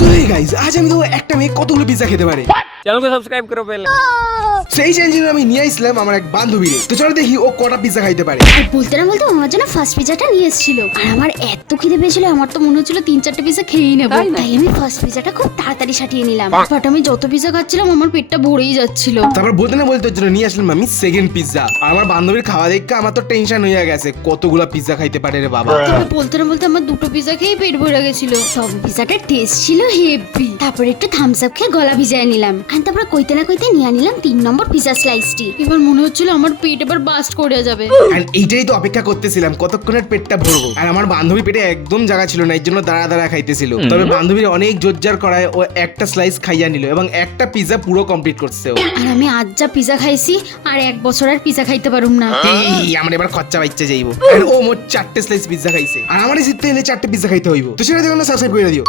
So hey guys, আজ আমি তো একটা মেয়ে কতগুলো পিজ্জা খেতে পারে चैनल को सब्सक्राइब करो पहले। সেই চ্যালেঞ্জে আমি নিয়ে আসলাম আমার এক বান্ধবীরে। তো চলো দেখি ও কটা পিজ্জা খাইতে পারে। আর বলতে না বলতে আমার জন্য ফার্স্ট পিজাটা নিয়ে এসেছিল। আর আমার এত খিদে পেয়েছিল, আমার তো মনে হচ্ছিল 3-4টা পিজা খেয়েই নেবো। তাই আমি ফার্স্ট পিজাটা খুব তাড়াতাড়ি সাটিয়ে নিলাম। বাট আমি যত পিজা খাচ্ছিলাম আমার পেটটা ভরেই যাচ্ছিল। তারপর বলতে না বলতে ওর জন্য নিয়ে আসলাম আমি সেকেন্ড পিজ্জা। আর আমার বান্ধবীর খাওয়া দেখে আমার তো টেনশন হয়ে গেছে, কতগুলো পিজ্জা খাইতে পারে রে বাবা। তবে বলতে না বলতে আমার দুটো পিজা খেয়েই পেট ভরে গেছিল। সব পিজাটার টেস্ট ছিল হেভি। তারপর একটু থামস আপ খেয়ে গলা ভিজায় নিলাম। আর তারপর কইতে না কইতে নিয়ে নিলাম 3 নম্বর পিজা স্লাইসটি। এবার মনে হচ্ছিল আমার পেট এবার বাস্ট করে যাবে। আর এইটাই তো অপেক্ষা করতেছিলাম কতক্ষণের পেটটা ভরবো। আর আমার বান্ধবী পেটে একদম জায়গা ছিল না, এর জন্য দাঁড়া দাঁড়া খাইতেছিল। তবে বান্ধবীর অনেক জোরজার করায় ও একটা স্লাইস খাইয়া নিল এবং একটা পিজ্জা পুরো কমপ্লিট করছে ও। আর আমি আজ যা পিজা খাইছি আর 1 বছর আর পিজা খাইতে পারুম না। এই আমার এবার খরচা বাইচে যাইব। আর ও মোট 4টে স্লাইস পিজ্জা খাইছে আর আমারই জিততে হলে 4টে পিজ্জা খাইতে হইব। তো সেটা দেখো না, সাবস্ক্রাইব করে দিও।